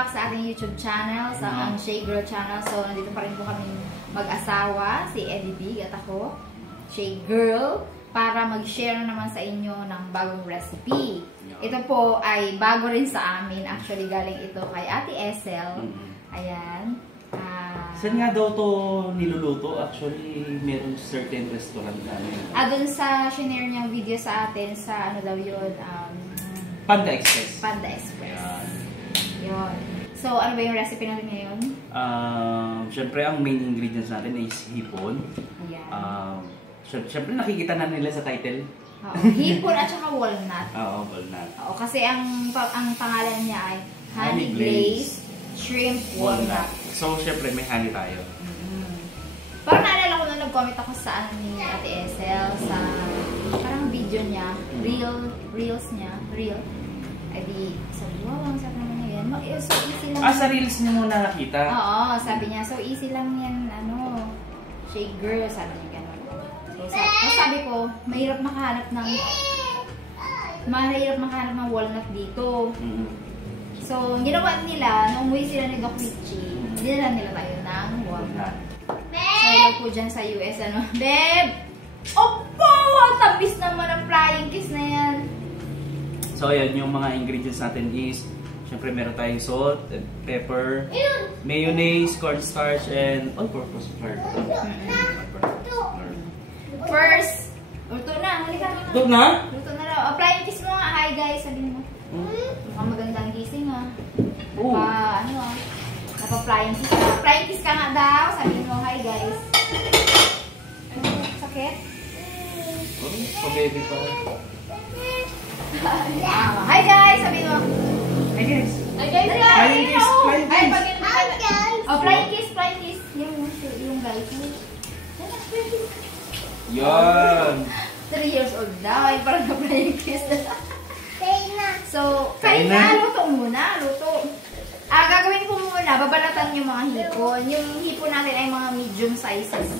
back sa ating YouTube channel, sa ang Shay Girl channel. So, nandito pa rin po kami mag-asawa, si Eddie Big at ako, Shay Girl, para mag-share naman sa inyo ng bagong recipe. Ito po ay bago rin sa amin. Actually, galing ito kay Ate Esel. Ayan. Saan nga daw to niluluto? Actually, meron certain restaurant namin. Dun sa shinare niyang video sa atin, sa ano daw yun, Panda Express. Panda Express. Yun. So, ano ba yung recipe natin ngayon? Siyempre, ang main ingredients natin is hipon. Ayan. Siyempre, nakikita na nila sa title. Oo. Hipon at saka walnut. Oo, walnut. Oo, kasi ang pangalan niya ay honey glazed shrimp walnut. So, siyempre, may honey tayo. Parang naalala ko na nag-comment ako sa ano ni Ate Esel, sa parang video niya, reels niya, ay di, sabi, wow, ang sarap naman yan. So easy lang. Sa reels niya muna nakita? Oo, sabi niya, so easy lang yan, Shay Girl, sabi niya gano'n. So sabi ko, mahirap makahanap ng walnut dito. So, ang ginawa nila, nung umuwi sila ni Doc Richie, dinala nila tayo ng walnut. Hello po dyan sa US, Beb! Opo! Ang tabis naman ang flying kiss na yan. So, ayan, yung mga ingredients natin is, syempre meron tayong salt, pepper, mayonnaise, cornstarch, and all-purpose flour. First, luto na. Halika na. Luto na? Luto na raw. Flying kiss mo nga. Hi guys, sabihin mo. Mukhang magandang gising Napa-flying kiss ka. Flying kiss ka nga daw. Sabihin mo, hi guys. Sakit? Pa-baby pa. Hi guys, sabihin mo. Hi guys. Hi guys. Flying kiss. Hi guys. Flying kiss. Yung guys. Yan. 3 years old na. Ay, parang na-flying kiss na. So, kain na. Luto muna. Gagawin ko muna, babalatan yung mga hipon. Yung hipon natin ay mga medium sizes.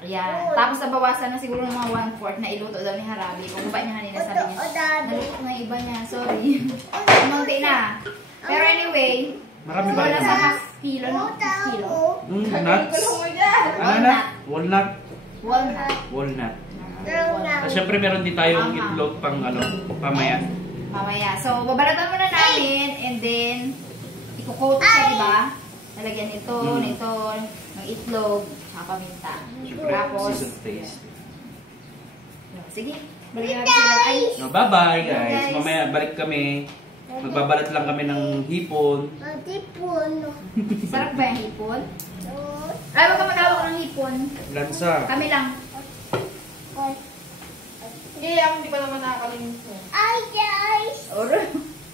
Ayan. Tapos nabawasan na siguro ng mga 1/4 na iluto daw ni Harabi. Kung ba niya kanina sabi niya, naluto na iba niya. Sorry. Umunti na. Pero anyway, marami ba wala ito? sa half kilo, no? Half kilo. Nuts? Walnut. Siyempre meron din tayong itlog pang pamaya. So, babalatan muna namin and then ikukoat siya, diba? Lalagyan nito, ng itlog, saka paminta. Tapos, sige, balikan natin sila. Bye-bye guys. Mamaya balik kami. Magbabalat lang kami ng hipon. Sarap ba yung hipon? Ay, huwag ka mag-awak ng hipon. Lansa. Kami lang. Ako hindi pa naman nakakalimutan mo. Ay, guys!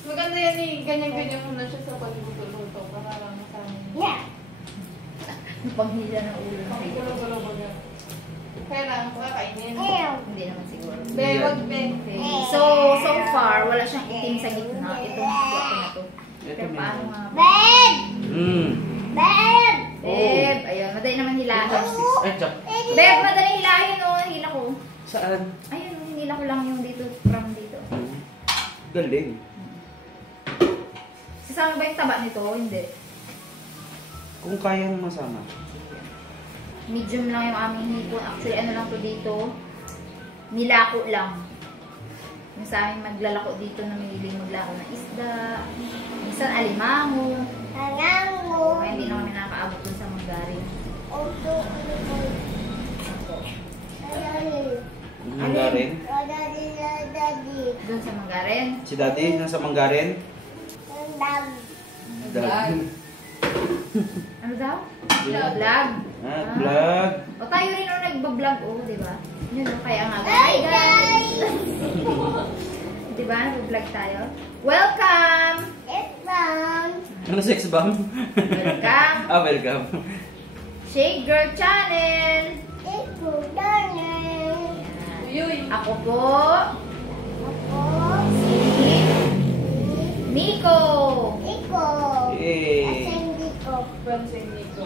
Maganda yan ganyan-ganyan muna siya sa pag-luto-luto para lang sa amin. Panghila ng ulo. Gulo-gulo ba yan? Kaya lang, kakainin. Hindi naman siguro. Wag. So far, wala siyang itim sa gitna. Itong plato na to. Pero paano nga ba? Beb! Ayun, madali naman hilahin. Beb, madali hilahin o. Hila ko. Saan? Ayun, hinila ko lang yung dito, from dito. Galing. Sasama ba yung taba nito? Hindi. Kung kayang masama. Medium lang yung aming hipon. Actually, ano lang to dito? Nilako lang. Yung sa amin maglalako dito na mahiling maglako ng isda. Minsan alimango. Kaya hindi na kami nakakaabot dun sa Manggarin. Manggarin? Doon sa Manggarin. Si Daddy nasa Manggarin? Vlog. Ano daw? Vlog. Vlog. O tayo rin nagbablog, diba? Yun, kaya nga. Hi guys! Diba? Nag-vlog tayo. Welcome! Ano sex bomb? Welcome! Welcome. Shay Girl Channel! Ako po, si Miko.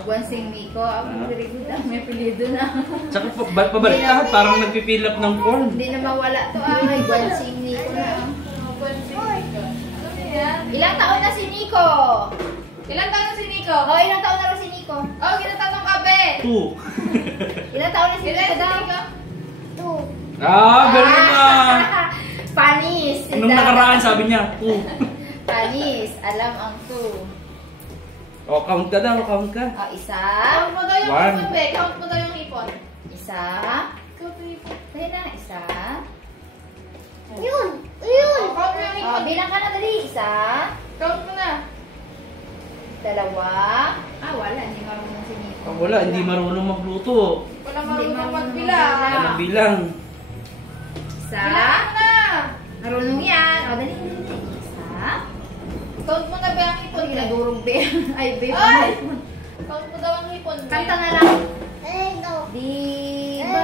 Guansing Miko. Ang very good may apelido na. Tsaka pabalik lahat, parang nagpipil up ng corn. Hindi na mawala to. Guansing Miko na. yan. Ilang taon na si Nico? Ilang taon na si Nico? Oh, ilang taon na rin si Nico? Oh, ginatanong ka, be. 2. Ilang taon na si Ilan Nico si daw? Nico? Galing na! Panis. Nung nakaraan sabi niya, 2. Panis. Alam ang 2. O, count ka daw, count ka. Oh, isa. Count mo daw yung 1. hipon, be. Count mo daw yung hipon. Isa. Count mo yung hipon. Dali na, isa. Yun! Oh, count mo yung Oh, hipon. bilang ka na dali. Isa. Count mo na. Dalawa. Ah, wala. Hindi marunong si Nico. Wala, hindi marunong magluto. Wala Hindi marunong marunong magbilang. magbilang. Ano bilang? Isa. Bilang mo na. Marunong yan. O, dali, dali, dali. Isa. Count mo na ba ang hipon, Pag be? nadurog be. Ay, be. Ay! Count mo daw ang hipon, be. Kanta na lang. Diba?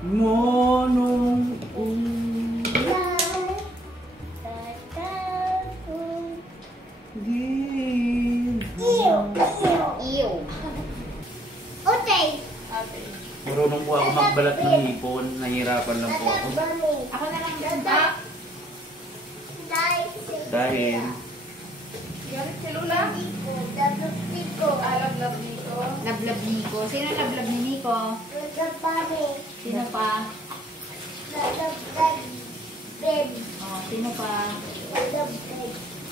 Monong Iyo. Ate. Marunong po ako magbalat ng hipon. Nahihirapan lang po ako. Ako na lang. Ah, Dahil galit si Lula. Love Nico. Lablab Nico. Sino lablab ni Nico? Sino pa? Oh, sino pa?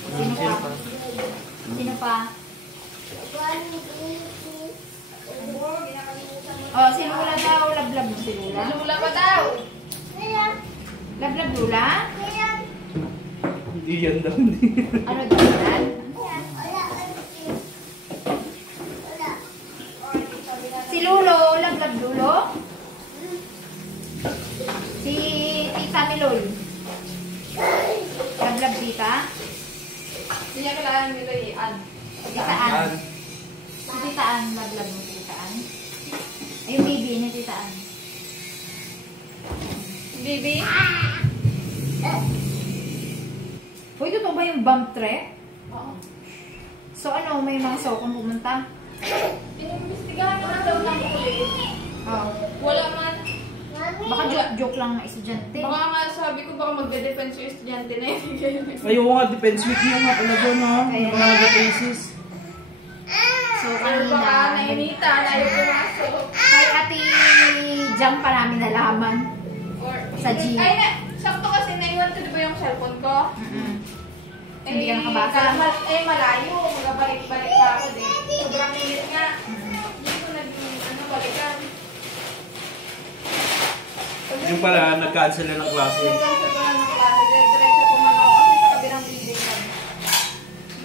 Sino pa? Sino pa? Oh, si Lula daw. Lablab mo si Lula. Lula pa daw. Lablab Lula? hindi yan daw. Hindi. Ano daw yan? Si Lulo. Lablab Lulo? Si Tita Miloy. Lablab Tita? Hindi niya kailangan nila i-add. Tita Ann. Si Tita Ann. Lablab mo si Tita Ann. Ay, yung baby niya Tita Ann. Bibi? Uy, totoo ba yung bump trek? Oo. So ano, may mga sokong pumunta? Inimbestigahan naman daw ng pulis. Oh. Wala man. Baka joke lang ng estudyante. Baka nga sabi ko baka magde-defense yung estudyante na yun. Ayaw nga, defense week niya nga pala doon ha. Kaya- Mga cases. So Or kanina, baka nainita na yung pumasok. kay Ate Jam pa namin nalaman. Or, Sa G. Ay na, sakto kasi naiwan ko diba yung cellphone ko? Hindi ka nakabasa. Malayo. Magabalik-balik pa ako din. Sobrang init nga. Hindi ko balikan. Yung pala, nag-cancel na ng klase. Nag-cancel ko lang ng klase. Diretso pumanaw kasi sa kabilang building kami.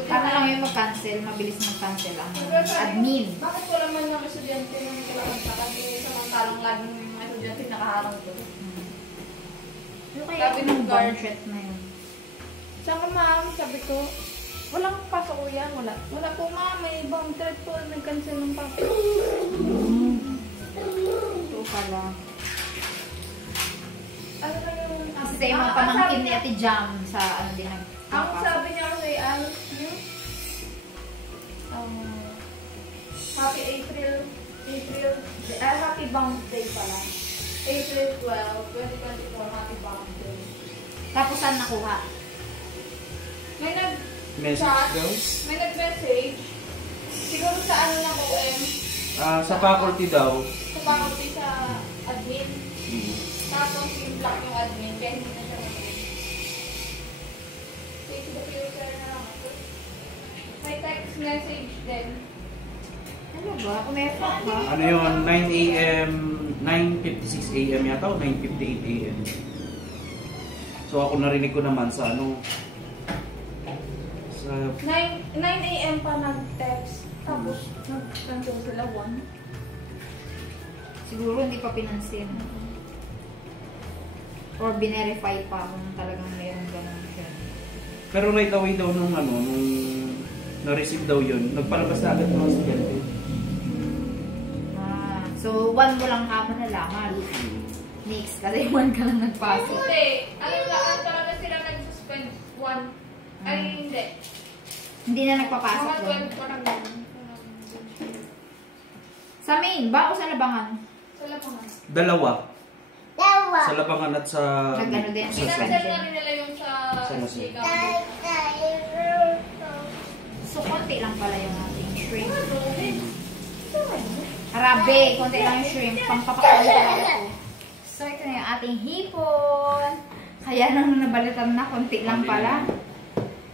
Para lang yung mag-cancel, mabilis mag-cancel ang Sobrang sabi ko, admin. Bakit wala man ng estudyante na kailangan sa kasi samantalang laging yung mga estudyante nakaharang ko. Ano kaya Sabi yung ng guard. budget na yun? Saka ma'am, sabi ko, walang pasok ko yan. Wala. Wala po ma'am, may ibang thread po nag-cancel ng pasok. Ito pala. Ano na yung... Kasi sa mga pamangkin ni Ate Jam sa ano din Ang nagpapasok. sabi niya kasi, happy happy Bounce Day pala. April 12, 2024, happy Bounce Day. Tapos saan nakuha? May Message daw? may nag-message. Siguro sa ano ng OM, Sa faculty daw. sa faculty sa admin. Tapos yung block yung admin, kaya hindi na siya mag-in. Take the filter na lang ako. May text message din. Ano ba? Umepak ba? Ano yun? 9 a.m. 9:56 a.m. yata o 9:58 a.m. So ako narinig ko naman sa ano sa 9 a.m. pa nag-text. Tapos nag-cancel sila 1. Siguro hindi pa pinansin. Or binerify pa kung talagang mayroong ganun siya. pero right away daw nung ano nung na-receive daw yun, nagpalabas na agad ng mga estudyante. So, 1 mo lang ka nalaman. Next, kasi 1 ka lang nagpasok. Hindi. Ano talaga sila nag-suspend 1. Ay, hindi. Hindi na nagpapasok Mga doon. 12 pa lang yun. Sa main ba o sa labangan? Sa lapangan. Dalawa. Sa labangan at sa... Nag-ano din. sa Ginansan side. na rin nila yung sa Sa Chicago. So, konti lang pala yung ating shrimp. Harabe, konti lang yung shrimp. Pampapakuan talaga ito. So, ito na yung ating hipon. Kaya nang nabalitan na, konti lang pala.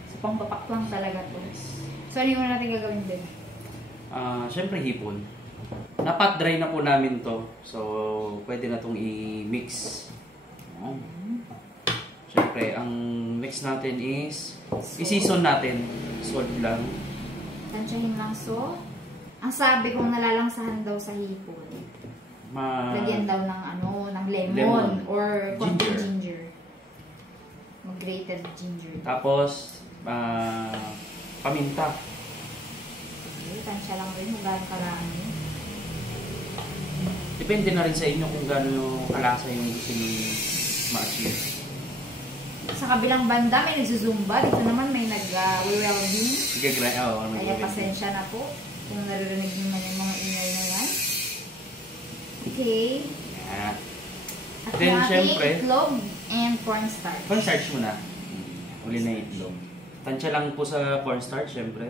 So, pampapak lang talaga to. So, ano yung natin gagawin din? Siyempre hipon. Napat dry na po namin to. So, pwede na itong i-mix. Siyempre, ang mix natin is i-season natin. Salt lang. Tansyahin lang so. Ang sabi kong nalalangsahan daw sa hipon. Lagyan daw ng ng lemon or konting ginger. Grated ginger. Tapos, paminta. Okay, tansya lang rin kung gaano karami. Depende na rin sa inyo kung gaano kalasa yung gusto nyo ma-achieve. Sa kabilang banda may nagsusumba. Dito naman may nag-welding. Kaya pasensya na po kung naririnig naman yung mga ingay na yan. Okay. Yeah. At Then, yung ating syempre, itlog and cornstarch. cornstarch muna. Uli na yung itlog. Tansya lang po sa cornstarch, syempre.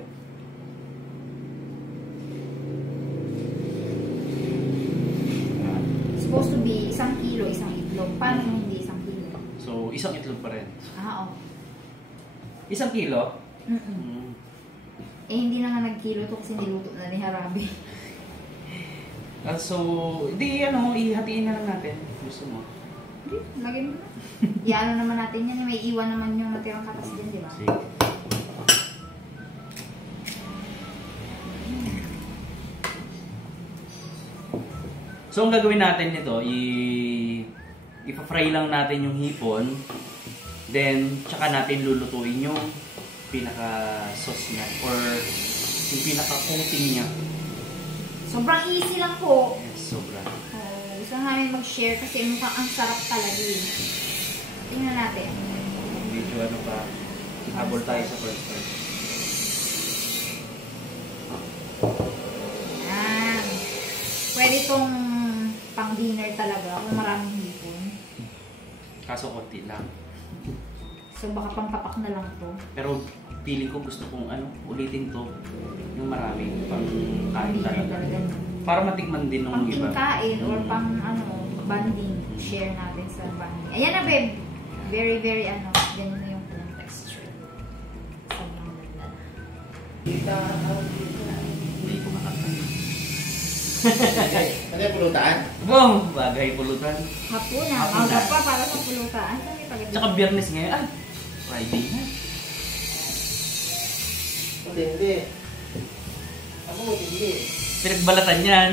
Supposed to be 1 kilo, isang itlog. Paano kung hindi 1 kilo? So, isang itlog pa rin. Oo. 1 kilo? Eh, hindi na nga nag-kilo to kasi niluto na ni Harabi. So, ihatiin na lang natin. Gusto mo? Lagyan mo na. Iano naman natin yan. May iwan naman yung natirang katas din, di ba? Sige. So, ang gagawin natin nito, ipa-fry lang natin yung hipon. Then, tsaka natin lulutuin yung pinaka-sauce niya or yung pinaka-coating niya. Sobrang easy lang po. Yes, sobra. Gusto namin mag-share kasi mukhang ang sarap talaga eh. Tingnan natin. Medyo habol tayo sa first part. Yan. Pwede itong pang-dinner talaga kung maraming hipon. Kaso konti lang. So baka pang-tapak na lang to. Pero feeling ko gusto kong ulitin to yung marami pang kain Pang-dinner talaga. talaga. Para matikman din ng iba. Pang-kain or pang banding. Share natin sa banding. Ayan na babe. Very, very ganyan na yung texture. Sobrang ganda. Hindi ko makakanta. Ano yung pulutan? Wow! Bagay pulutan. Hapuna. Hapuna. Maga pa para sa pulutaan. Saan may pagod? Tsaka biyernes ngayon. Ay! Friday na. Hindi. Ako hindi. Pinagbalatan yan.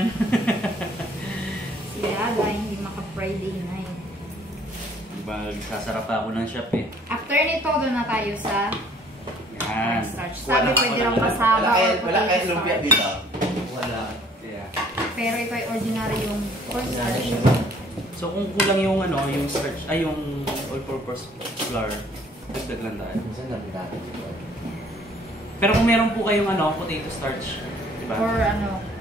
Si Dada hindi maka-Friday night. Magsasarap ako ng shop eh. After nito, doon na tayo sa Yan. cornstarch. Sabi pwede lang kasama or Wala kayo potato lumpia starch. dito. Wala. Yeah. Pero ito ay ordinary yung cornstarch. So kung kulang yung yung starch, yung all-purpose flour, dagdag lang tayo. Saan na natin? Pero kung meron po kayong potato starch, di ba? Or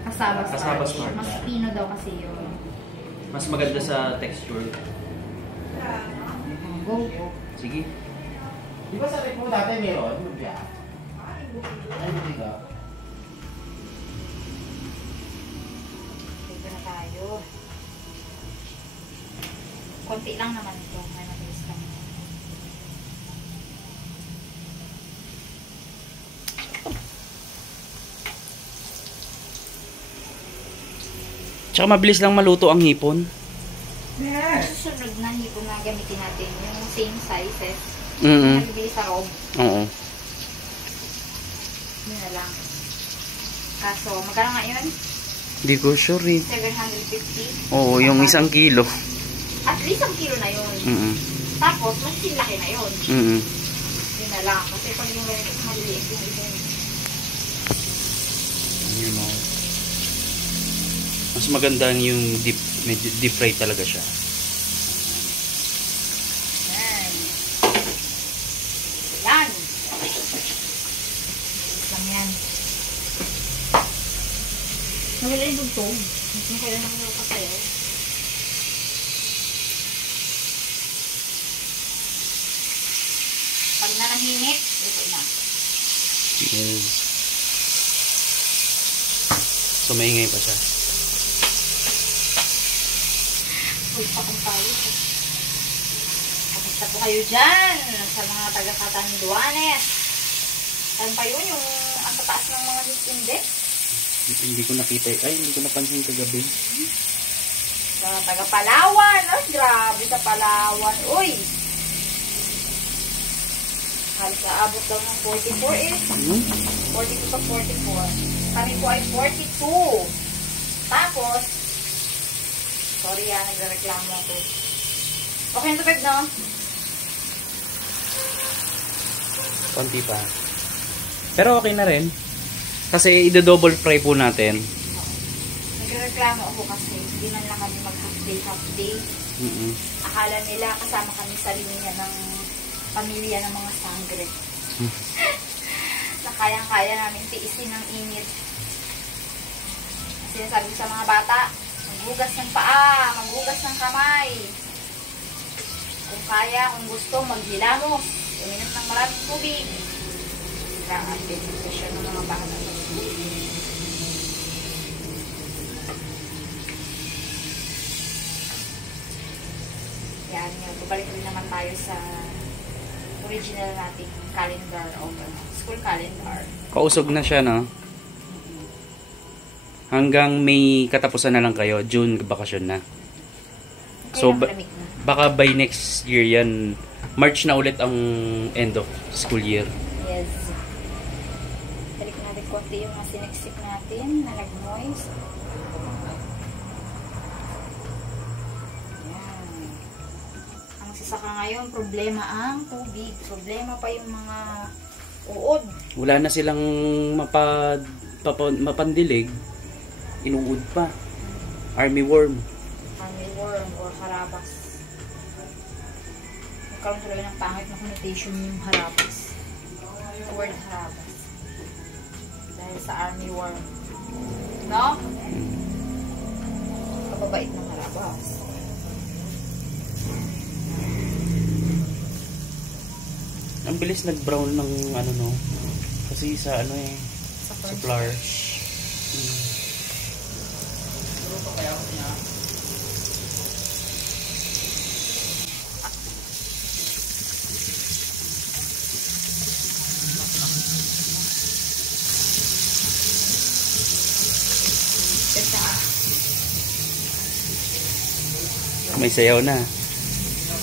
kasaba starch. Kasaba starch. Mas pino daw kasi yun. Mas maganda sa texture. Go. Sige. Di ba sa rin po dati meron? Lumpia? Ay, hindi ka. Dito na tayo. Konti lang naman ito. May mabilis lang. Tsaka mabilis lang maluto ang hipon. Susunod na hipon na gamitin natin yung same sizes. Mm-hmm. Nagbili sa Rob. Oo. Yun na lang. Kaso, magkano nga yun? Hindi ko sure eh. 750. Oo, yung 1 kilo. At least 1 kilo na yun. Mm-hmm. Tapos, mas laki na yun. Mm-hmm. Yun na lang. Kasi pag yung ganito, maliit yung isa. Mas maganda yung medyo deep fry talaga siya. Yan. Yan. Lang yan. Nawala yung dugtong. Mas kailan ako nakasayaw. manahimik, luto na. Yes. So, maingay pa siya. Uy, pakong tayo. Kamusta po kayo dyan sa mga taga-Catanduanes? Saan pa yun yung ang tataas ng mga index? Hindi ko nakita. Ay, hindi ko napansin kagabi. Sa taga-Palawan. Oh, grabe sa Palawan. Uy! Halos aabot daw ng 44 eh. 42 to 44. Kami po ay 42. Tapos, sorry nagre-reklamo ako. Okay yung tubig, no? Konti pa. Pero okay na rin. Kasi i-double fry po natin. Nagre-reklamo ako kasi hindi man lang kami mag-half day. Akala nila kasama kami sa linya ng pamilya ng mga sangre. Na kayang-kaya namin tiisin ng init. Sinasabi ko sa mga bata, maghugas ng paa, maghugas ng kamay. Kung kaya, kung gusto, maghilamos. Uminom ng maraming tubig. Grabe, desisyon ng mga bata. Yan, babalik rin naman tayo sa original nating calendar o school calendar. Kausog na siya, no? Hanggang May katapusan na lang kayo. June, bakasyon na. So, baka by next year yan, March na ulit ang end of school year. Yes. Balik natin konti yung mga siniksik natin na nag-moist. Yan. Ang sasaka ngayon, problema ang tubig. Problema pa yung mga uod. Wala na silang mapandilig. Inuud pa. Army worm. Army worm or harabas. Magkaroon talaga ng pangit na connotation yung harabas. Yung word harabas. Dahil sa army worm. No? Kababait ng harabas. Ang bilis nag-brown ng ano, no? Kasi sa ano eh, sa flour. May sayaw na.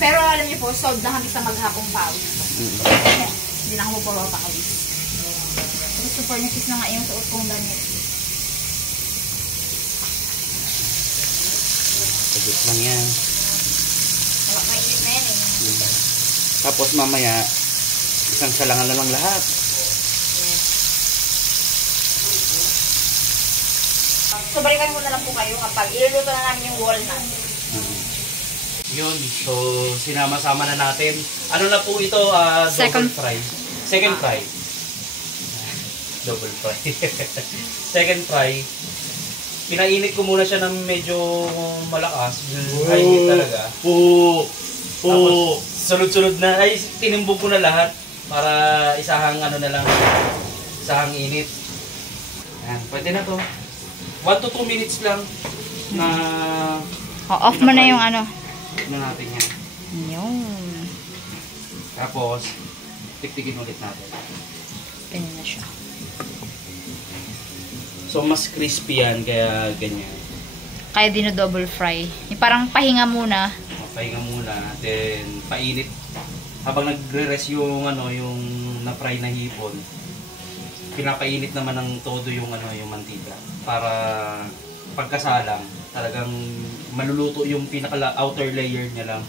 Pero alam niyo po, solved na kami sa maghapong pawis. Hindi na ako magpapawis. Tapos super nipis na nga yung suot kong damit. Sagot lang yan. Wala mainit na yan eh. Tapos mamaya, isang salangan na lang lahat. So balikan ko na lang po kayo kapag iluluto na namin yung walnut. Yun, so sinama-sama na natin. Ano na po ito? Second fry. Second fry. Double fry. Second fry. Pinainit ko muna siya ng medyo malakas. High heat talaga. Tapos sunod-sunod na. Ay, tinimbog ko na lahat. Para isahang ano na lang. Isahang init. Ayan, pwede na to. 1 to 2 minutes lang na off mo na yung ano. na natin yan. Yun. Tapos, tiktikin ulit natin. Ganyan na siya. So, mas crispy yan, kaya ganyan. Kaya dino-double fry. Yung parang pahinga muna. Pahinga muna, then painit. Habang nagre-rest yung, ano, yung na-fry na hipon, pinapainit naman ng todo yung, ano, yung mantika. Para pagkasalang, talagang maluluto yung pinaka-outer layer niya lang.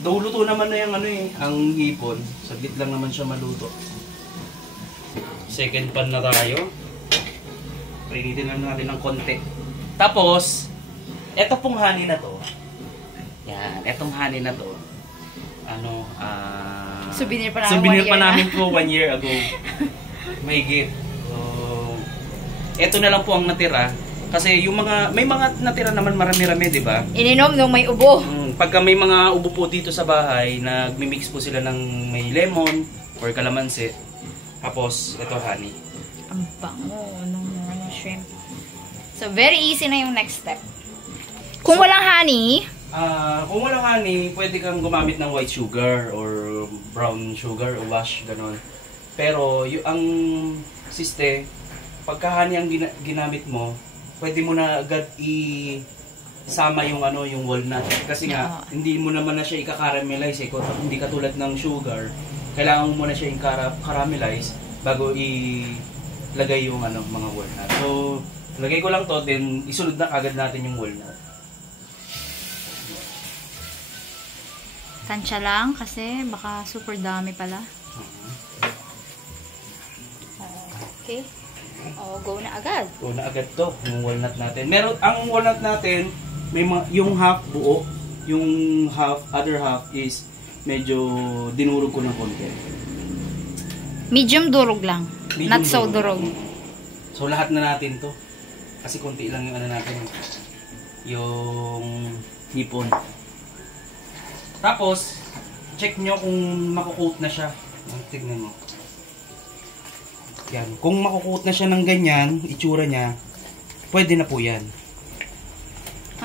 Though luto naman na yung ano eh, ang hipon. Saglit lang naman siya maluto. Second pan na tayo. Painitin lang natin ng konti. Tapos, eto pong honey na to. Yan, etong honey na to. Ano, Souvenir pa namin souvenir 1 year pa namin na. po 1 year ago. May gift. So, eto na lang po ang natira. Kasi yung mga, may mga natira naman marami-rami, di ba? Ininom nung may ubo. pagka may mga ubo po dito sa bahay, nagmi-mix po sila ng may lemon or kalamansi. Tapos, ito honey. Ang bango nung shrimp. So, very easy na yung next step. Kung walang honey, Kung walang honey, pwede kang gumamit ng white sugar or brown sugar o wash, ganon. Pero, ang siste, pagka honey ang ginamit mo, pwede mo na agad isama yung yung walnut. Kasi nga, hindi mo naman na siya i-caramelize hindi katulad ng sugar. Kailangan mo na siya i-caramelize bago ilagay yung mga walnut. So, lagay ko lang to, then isunod na agad natin yung walnut. tansya lang kasi baka super dami pala. Okay. Go na agad. Go na agad to, yung walnut natin. Ang walnut natin, yung half buo, yung other half is medyo dinurog ko ng konti. Medium durog lang. Medium Not so durog. So lahat na natin to. Kasi konti lang yung natin. Yung hipon. Tapos, check nyo kung makukoat na siya. Tignan mo. Yan. Kung makukoat na siya ng ganyan, itsura niya, pwede na po yan.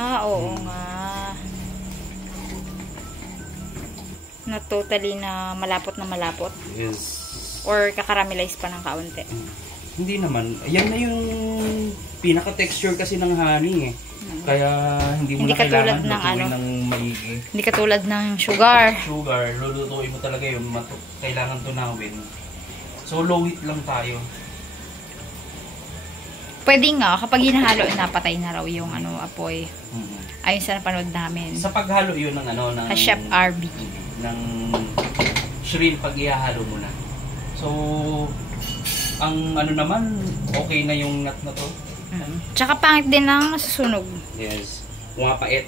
Oo nga. Na totally na malapot na malapot. Yes. Or kakaramelize pa ng kaunti. Hindi naman. Yan na yung pinaka-texture kasi ng honey eh. Kaya hindi mo na kailangan lutuin ng maigi. Hindi katulad ng sugar. Sugar, lulutuin mo talaga yun. Kailangan tunawin. So low heat lang tayo. Pwede nga, kapag hinahalo, napatay na raw yung apoy. Ayun sa napanood namin. Sa paghalo yun ng ng Chef RB. Ng shrimp pag ihahalo mo na. So, ang naman, okay na yung nut na to. Tsaka pangit din ang nasusunog. Yes. Pumapait.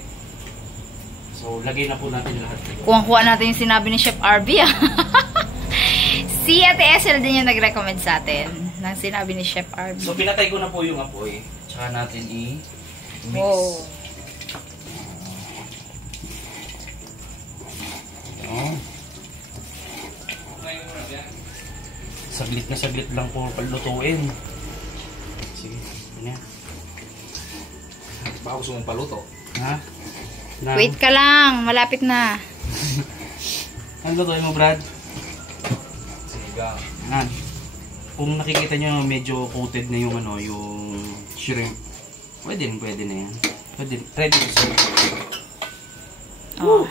So, lagay na po natin lahat. Kuha natin yung sinabi ni Chef RB. Si Ate Esel din yung nag-recommend sa atin ng sinabi ni Chef RB. So, pinatay ko na po yung apoy. Tsaka natin i-mix. Wow. Saglit lang po palutuin. Sige, yan. Baka gusto mong paluto. Ha? Wait ka lang, malapit na. Ano lutuin mo, Brad? Siga. Yan. Kung nakikita nyo medyo coated na yung yung shrimp. Pwede na yan. Ready to serve. Oh.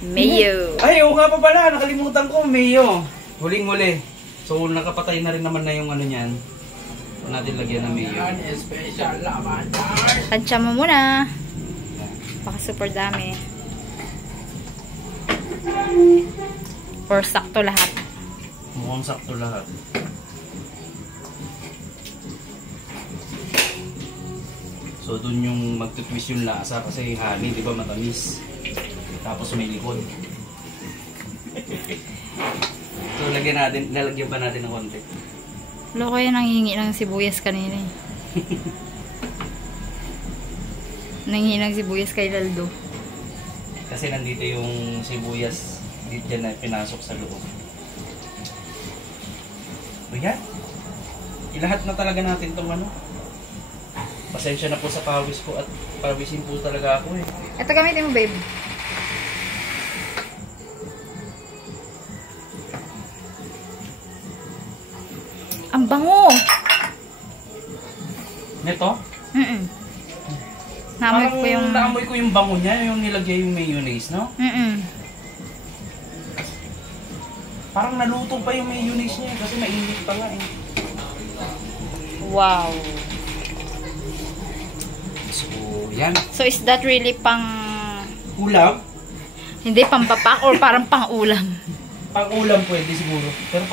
Mayo. Ay, oo nga pa pala. Nakalimutan ko, mayo. Huling-huli. So, nakapatay na rin naman na yung niyan. So, natin lagyan ng mayo. Special laman. Tansya mo muna. Baka super dami. Or sakto lahat. Mukhang sakto lahat. So, dun yung magtutwist yung lasa kasi honey, di ba, matamis. Tapos may likod. So, lalagyan pa natin ng konti. Loko yan ang hingi ng sibuyas kanina. Nanghingi ng sibuyas kay Laldo. Kasi nandito yung sibuyas dito na pinasok sa loob. So, yan. Ilahat na talaga natin itong Pasensya na po sa pawis ko at pawisin po talaga ako eh. Ito gamitin mo, babe. Ang bango! Neto? Naamoy ko yung bango niya, yung nilagay yung mayonnaise, no? Parang naluto pa yung mayonnaise niya kasi mainit pa nga eh. Wow! So, yan. So, is that really pang... Ulam? Hindi, pampapak or parang pang-ulam? Pang-ulam pwede siguro. Pero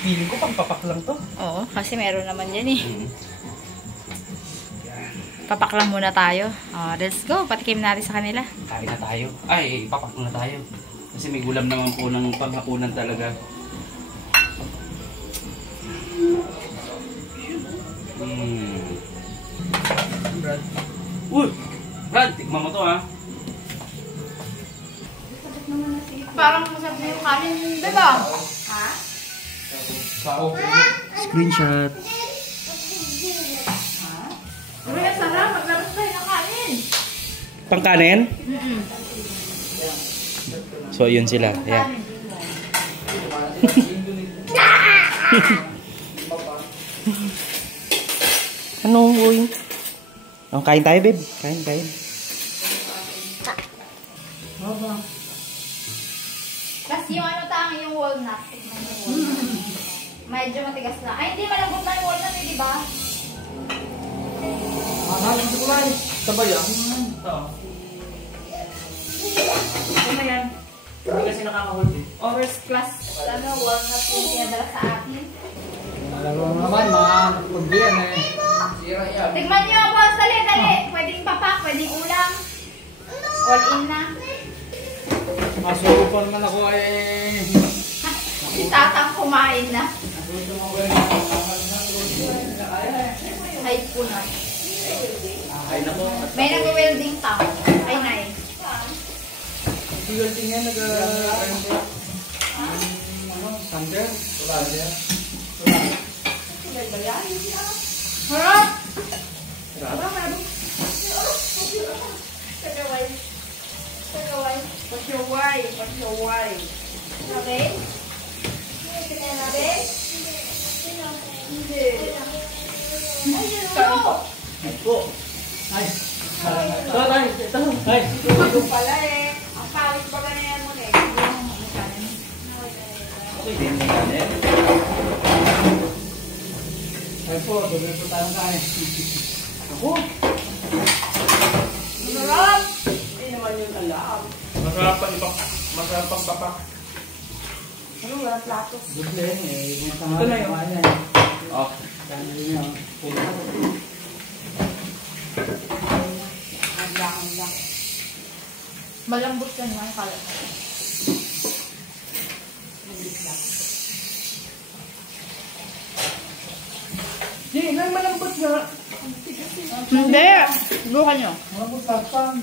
feeling ko pang-papak lang to. Oo, kasi meron naman yan eh. Papak lang muna tayo. Let's go. Patikim natin sa kanila. Kain na tayo. Ay, papak na tayo. Kasi may gulam naman po ng panghapunan talaga. Brad. Brad, tikman mo to ha. Parang masarap na yung kanin, di ba? Ha? Screenshot. Pero yung sarap, maglaros tayo ng kanin. Pangkanin? So, yun sila. Ayan. Ano, uy? Oh, kain tayo, babe. Kain. Tapos yung ano tang, yung walnut. Tikman yung walnut. Medyo matigas na. Ay, hindi malambot na yung walnut, di ba? Sabay ah. Oo. Ano na yan? Hindi kasi nakaka-hold eh. First class, ano, walnut yung pinadala sa akin. Alam mo naman, mga pagbiyan eh. Sira yan. Tikman nyo, boss. Dali. Pwedeng papak, pwedeng ulam. All in na. Masuko pa naman ako eh. Si tatang kumain na. Ay, puno. Ay, nako. May nag-welding tao. Ay, nay. Welding yan, Sander? Wala niya. Harap! What's your worry? Okay? Okay? Hindi. Ay, yun o! Ay. Ay. Yung pala eh. Ang pawis ba ganyan mo eh? Okay din yung kanin. Ay po, doon po tayong kain. Ako? Harap! Masarap pang papak. Ano, wala platos. Doble eh. Ito na yun. Oh. Kanin niya. Hanggang. Malambot yan nga yung kalat. Hindi, malambot nga. Hindi. Subukan nyo. Malambot laksan.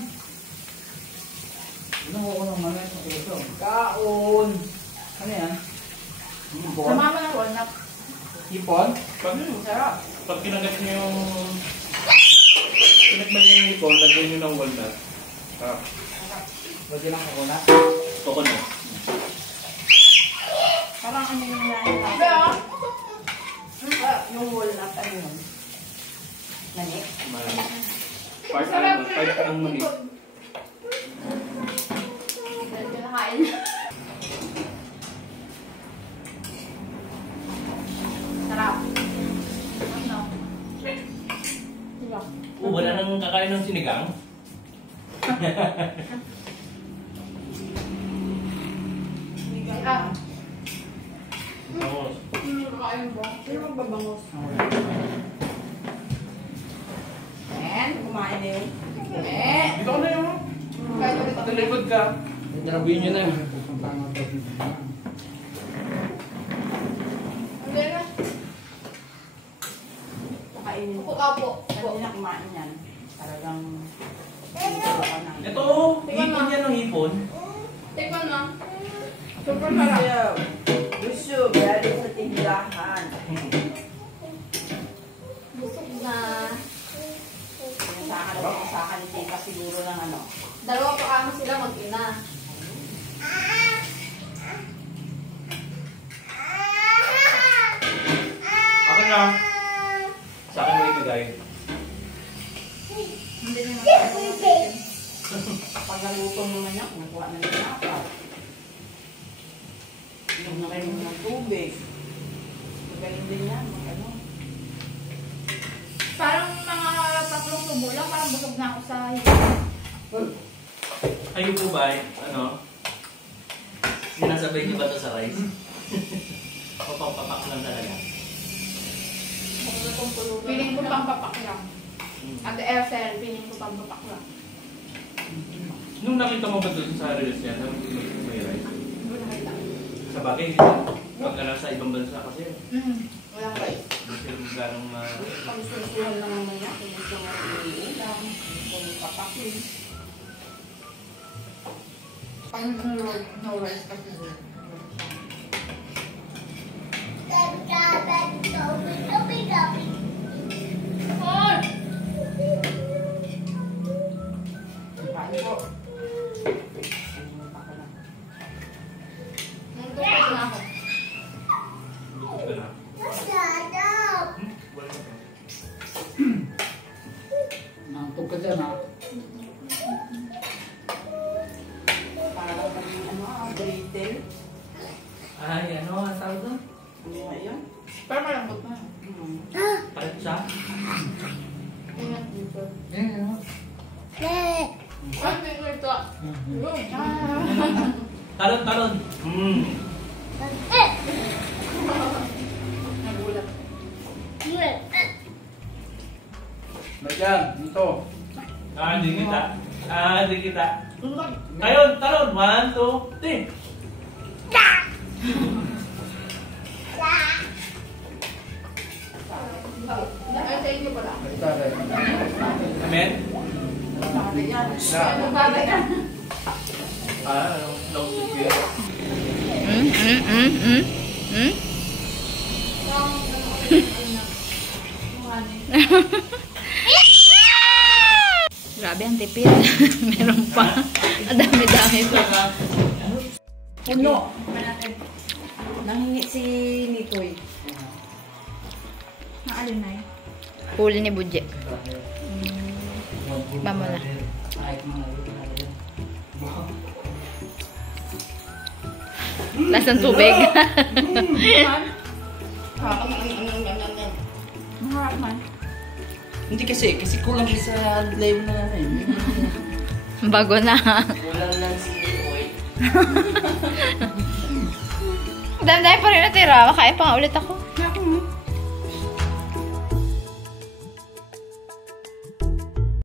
Ano ko ng manay sa puso? Kaon! Ano yan? Hipon? Sumama ng walnut. Hipon? Pag kinagat nyo yung... Pinagman nyo yung hipon, lagyan nyo ng walnut. Lagyan ng coconut? Coconut. Parang ano yung lahat. Kaya, Yung walnut, ano yun? Nani? Part ng mani. kinakain. Sarap. Ano? Diba? Wala nang kakain ng sinigang? Ah. Oo. Kakain mo? Sino magbabangos? And, Kumain na yun. Dito ka na yun. Talikod ka. Grabihin nyo na yun. hindi na. Kakainin mo. Upo ka po. Hindi na kumain yan. Talagang... Ito, hipon yan ng hipon. Tikman mo. Super sarap. Gusto, galing sa tindahan. Busog na. Sa akin, tita siguro ng ano. Dalawa pa kamo sila mag-ina. Ako na. Sa akin mo ibigay. Hindi naman kaya. Pag naluto naman yan, nakuha na nila ako. Inom na kayo ng tubig. Magaling din yan. Ano. Parang mga tatlong subo lang, parang busog na ako sa Kayo po ba, ano? Sinasabay niyo ba ito sa rice? Papapak lang talaga. Piling ko pang papak lang. At the airfare, piling ko pang papak lang. Nung nakita mo ba doon sa reels niya, sabi ko may rice? Hindi ko nakita. Sa bagay, pag sa ibang bansa kasi, Walang rice. hindi sila ganong Pag susuhan lang naman yan, kung gusto mo iulam, kung papakin. Pag no rice kasi doon. Kain po. Nandun na ako. Nangtog ka dyan ha. Parang Britel. Ay, ano ang tawag doon? Ano nga yun? Pero malambot na. Palit siya? Tingnan dito. Yan. Ay, tingnan ito. Talon, talon. Nagulat. Bagyan, dito. Hindi kita. Hindi kita. Ayun, talon. 1, 2, 3. Ay, sa inyo pala. Ito rin. Amen? Sabi yan. Ano ba ba yan? No, sige. Grabe ang tipid. Meron pa. Ang dami-dami pa. Puno. Nanghingi si Nitoy. Naalin na yun. Huli ni Budje. Mama na. Lasang tubig. Maharap man. Hindi kasi kulang sa live na namin. Bago na. Kulang lang si oil. Dami-dami pa rin natira. Makain pa nga ulit ako.